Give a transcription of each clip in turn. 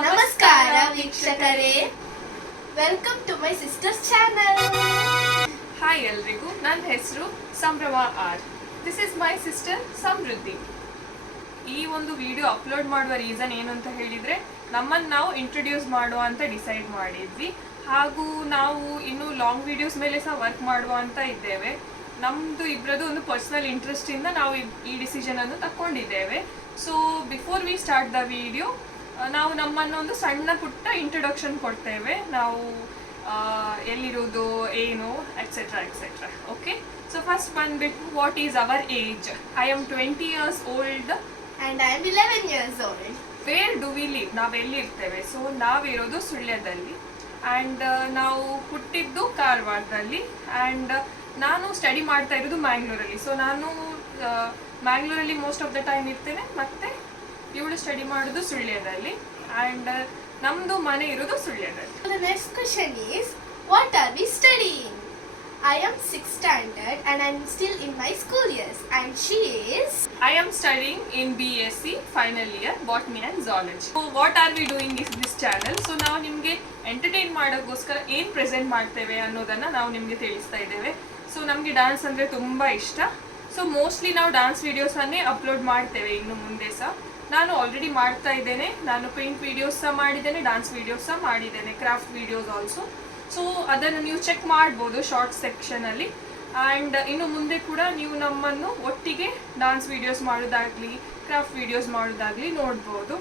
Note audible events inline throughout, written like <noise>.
ನಮಸ್ಕಾರ ವೀಕ್ಷಕರೇ. Welcome to my sisters channel hi ಎಲ್ರಿಗೂ, ನನ್ನ ಹೆಸರು Sambhrama R. This is my sister Samruddhi. ಈ ಒಂದು ವಿಡಿಯೋ ಅಪ್ಲೋಡ್ ಮಾಡುವ ರೀಸನ್ ಏನು ಅಂತ ಹೇಳಿದರೆ, ನಮ್ಮನ್ನು ನಾವು ಇಂಟ್ರೊಡ್ಯೂಸ್ ಮಾಡುವ ಅಂತ ಡಿಸೈಡ್ ಮಾಡಿದ್ವಿ. ಹಾಗೂ ನಾವು ಇನ್ನು ಲಾಂಗ್ ವಿಡಿಯೋಸ್ ಮೇಲೆ ಸಹ ವರ್ಕ್ ಮಾಡುವ ಅಂತ ಇದ್ದೇವೆ. ನಮ್ಮದು ಇಬ್ಬರದು ಒಂದು ಪರ್ಸ್ನಲ್ ಇಂಟ್ರೆಸ್ಟಿಂದ ನಾವು ಈ- ಡಿಸಿಷನ್ ಡಿಸಿಷನನ್ನು ತಗೊಂಡಿದ್ದೇವೆ so before we start the video ನಾವು ನಮ್ಮನ್ನು ಒಂದು ಸಣ್ಣ ಪುಟ್ಟ ಇಂಟ್ರೊಡಕ್ಷನ್ ಕೊಡ್ತೇವೆ. ನಾವು ಎಲ್ಲಿರೋದು ಏನು etcetera etcetera okay so first ಬಂದ್ಬಿಟ್ಟು what is our age I am twenty years old and I am eleven years old where do we live ನಾವು ಎಲ್ಲಿರ್ತೇವೆ ಸೊ ನಾವಿರೋದು ಸುಳ್ಯದಲ್ಲಿ. ಆ್ಯಂಡ್ ನಾವು ಹುಟ್ಟಿದ್ದು ಕಾರವಾರದಲ್ಲಿ. ಆ್ಯಂಡ್ ನಾನು ಸ್ಟಡಿ ಮಾಡ್ತಾ ಇರೋದು ಮ್ಯಾಂಗ್ಳೂರಲ್ಲಿ. ಸೊ ನಾನು ಮ್ಯಾಂಗ್ಳೂರಲ್ಲಿ ಮೋಸ್ಟ್ ಆಫ್ ದ ಟೈಮ್ ಇರ್ತೇನೆ. ಮತ್ತು ಇವಳು ಸ್ಟಡಿ ಮಾಡೋದು ಸುಳ್ಯದಲ್ಲಿ ಆ್ಯಂಡ್ ನಮ್ಮದು ಮನೆ ಇರೋದು ಸುಳ್ಯದಲ್ಲಿ. Next question is what are we studying I am six standard and I am still in my school years and she is studying in B S C final year botany and zoology so what are we doing is this channel so ನಾವು ನಿಮಗೆ entertain ಮಾಡೋಕ್ಕೋಸ್ಕರ ಏನು present ಮಾಡ್ತೇವೆ ಅನ್ನೋದನ್ನು ನಾವು ನಿಮಗೆ ತಿಳಿಸ್ತಾ ಇದ್ದೇವೆ. ಸೊ ನಮಗೆ ಡ್ಯಾನ್ಸ್ ಅಂದರೆ ತುಂಬ ಇಷ್ಟ. ಸೊ ಮೋಸ್ಟ್ಲಿ ನಾವು ಡ್ಯಾನ್ಸ್ ವೀಡಿಯೋಸನ್ನೇ ಅಪ್ಲೋಡ್ ಮಾಡ್ತೇವೆ ಇನ್ನು ಮುಂದೆ ಸಹ. ನಾನು ಆಲ್ರೆಡಿ ಮಾಡ್ತಾ ಇದ್ದೇನೆ. ನಾನು ಪೇಂಟ್ ವೀಡಿಯೋಸ್ ಸಹ ಮಾಡಿದ್ದೇನೆ ಡಾನ್ಸ್ ವೀಡಿಯೋಸ್ ಸಹ ಮಾಡಿದ್ದೇನೆ ಕ್ರಾಫ್ಟ್ ವೀಡಿಯೋಸ್ ಆಲ್ಸೋ ಸೊ ಅದನ್ನು ನೀವು ಚೆಕ್ ಮಾಡ್ಬೋದು ಶಾರ್ಟ್ ಸೆಕ್ಷನಲ್ಲಿ ಆ್ಯಂಡ್ ಇನ್ನು ಮುಂದೆ ಕೂಡ ನೀವು ನಮ್ಮನ್ನು ಒಟ್ಟಿಗೆ ಡಾನ್ಸ್ ವೀಡಿಯೋಸ್ ಮಾಡೋದಾಗಲಿ ಕ್ರಾಫ್ಟ್ ವೀಡಿಯೋಸ್ ಮಾಡೋದಾಗಲಿ ನೋಡ್ಬೋದು.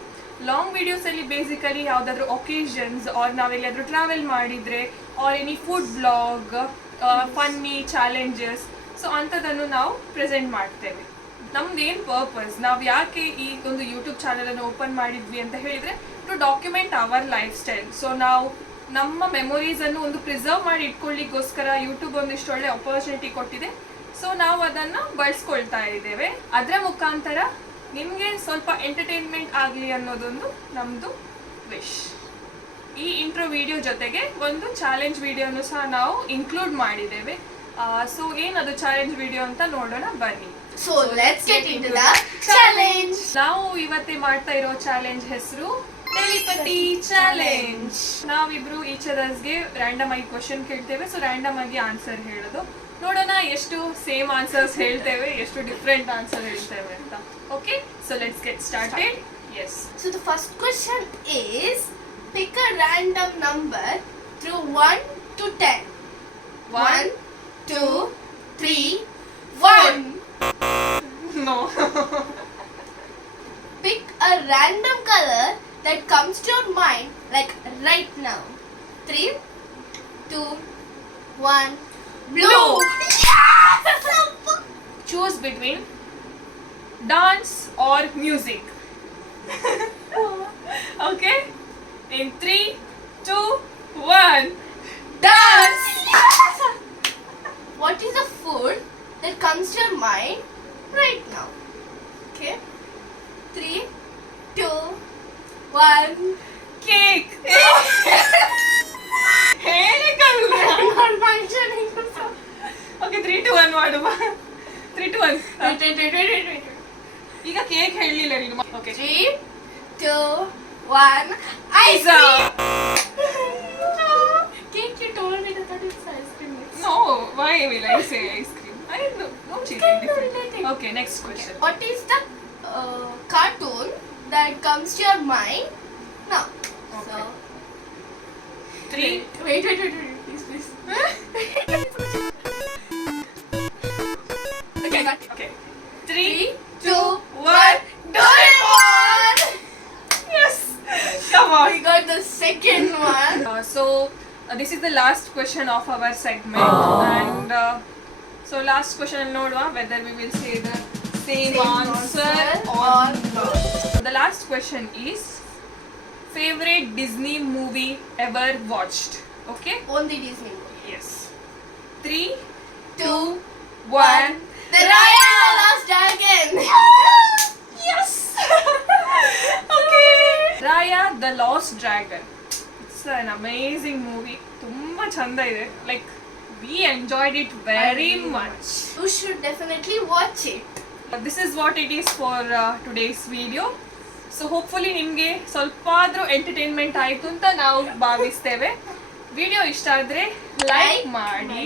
ಲಾಂಗ್ ವೀಡಿಯೋಸಲ್ಲಿ ಬೇಸಿಕಲಿ ಯಾವುದಾದ್ರೂ ಒಕೇಶನ್ಸ್ ಆರ್ ನಾವೆಲ್ಲಿಯಾದರೂ ಟ್ರಾವೆಲ್ ಮಾಡಿದರೆ or any food blog funny challenges so ಅಂಥದ್ದನ್ನು ನಾವು ಪ್ರೆಸೆಂಟ್ ಮಾಡ್ತೇವೆ. ನಮ್ದು ಏನು ಪರ್ಪಸ್ ನಾವು ಯಾಕೆ ಈ ಒಂದು ಯೂಟ್ಯೂಬ್ ಚಾನಲನ್ನು ಓಪನ್ ಮಾಡಿದ್ವಿ ಅಂತ ಹೇಳಿದರೆ to document our lifestyle so ನಾವು ನಮ್ಮ ಮೆಮೊರೀಸನ್ನು ಒಂದು ಪ್ರಿಸರ್ವ್ ಮಾಡಿ ಇಟ್ಕೊಳ್ಳಿಕ್ಕೋಸ್ಕರ ಯೂಟ್ಯೂಬ್ ಒಂದಿಷ್ಟು ಒಳ್ಳೆ ಅಪರ್ಚುನಿಟಿ ಕೊಟ್ಟಿದೆ. ಸೊ ನಾವು ಅದನ್ನು ಬಳಸ್ಕೊಳ್ತಾ ಇದ್ದೇವೆ. ಅದರ ಮುಖಾಂತರ ನಿಮಗೆ ಸ್ವಲ್ಪ ಎಂಟರ್ಟೈನ್ಮೆಂಟ್ ಆಗಲಿ ಅನ್ನೋದೊಂದು ನಮ್ಮದು ವಿಶ್ ಈ ಇಂಟ್ರೋ ವಿಡಿಯೋ ಜೊತೆಗೆ ಒಂದು ಚಾಲೆಂಜ್ ವಿಡಿಯೋನು ಸಹ ನಾವು ಇನ್ಕ್ಲೂಡ್ ಮಾಡಿದ್ದೇವೆ. ಸೊ ಏನದು ಚಾಲೆಂಜ್ ವಿಡಿಯೋ ಅಂತ ನೋಡೋಣ, ಬನ್ನಿ. So let's get into the challenge ನಾವು ಇವತ್ತೇ ಮಾಡ್ತಾ ಇರೋ ಚಾಲೆಂಜ್ ಹೆಸರು ಟೆಲಿಪತಿ ಚಾಲೆಂಜ್ ನಾವಿಬ್ರು ಈಚ್ ಅದರ್ಸ್ಗೆ ರ್ಯಾಂಡಮ್ ಆಗಿ ಕ್ವಶನ್ ಕೇಳ್ತೇವೆ. ಸೊ ರ್ಯಾಂಡಮ್ ಆಗಿ ಆನ್ಸರ್ ಹೇಳೋದು. ನೋಡೋಣ ಎಷ್ಟು ಸೇಮ್ ಆನ್ಸರ್ಸ್ ಹೇಳ್ತೇವೆ ಎಷ್ಟು ಡಿಫ್ರೆಂಟ್ ಆನ್ಸರ್ ಹೇಳ್ತೇವೆ ಅಂತ. Okay so let's get started yes so the first question is pick a random number through 1 to 10. One 1, 2, 3, 1. <laughs> Pick a random color that comes to your mind like right now. 3, 2, 1. Blue. Yes! <laughs> choose between dance or music. <laughs> okay? In three, two, one. Cake. ಹೇಳಿಕಲ್ವ not mentioning. Okay three two one ಮಾಡುವ three two one wait, wait, wait, wait, wait, wait. ಈಗ cake ಹೇಳಲಿಲ್ಲ ನೀನು okay Three, two, one. Ice Pizza. cream. Cake, you told me that that is ice cream. No why will I say ice cream I no no kind of related. Okay next question What is the uh, cartoon that comes to your mind now. Okay. So, three. Wait, wait, wait, wait, please, please. <laughs> okay, okay. Three, three two, one. Yes! Come on. We got the second one. Uh, so, uh, this is the last question of our segment. Aww. And uh, so, last question, no, uh, whether we will say the same, same answer, answer or, or not So the last question is favorite Disney movie ever watched. Okay. Only Disney movie. Yes. Three, Two, one. The Raya and the Last Dragon. <laughs> Yes. <laughs> okay. Raya the Lost Dragon. It's an amazing movie. ತುಂಬಾ ಚಂದ ಇದೆ like we enjoyed it very much You should definitely watch it. this is what it is for uh, today's video So hopefully ನಿಮಗೆ ಸ್ವಲ್ಪ ಆದರೂ entertainment ಆಯಿತು ಅಂತ ನಾವು ಭಾವಿಸ್ತೇವೆ. Video ಇಷ್ಟ ಆದರೆ ಲೈಕ್ ಮಾಡಿ.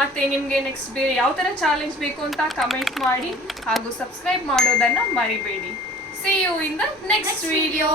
ಮತ್ತೆ ನಿಮಗೆ ನೆಕ್ಸ್ಟ್ ಬೇರೆ ಯಾವ ಥರ ಚಾಲೆಂಜ್ ಬೇಕು ಅಂತ ಕಮೆಂಟ್ ಮಾಡಿ. ಹಾಗೂ ಸಬ್ಸ್ಕ್ರೈಬ್ ಮಾಡೋದನ್ನು ಮರಿಬೇಡಿ. See you in the next video.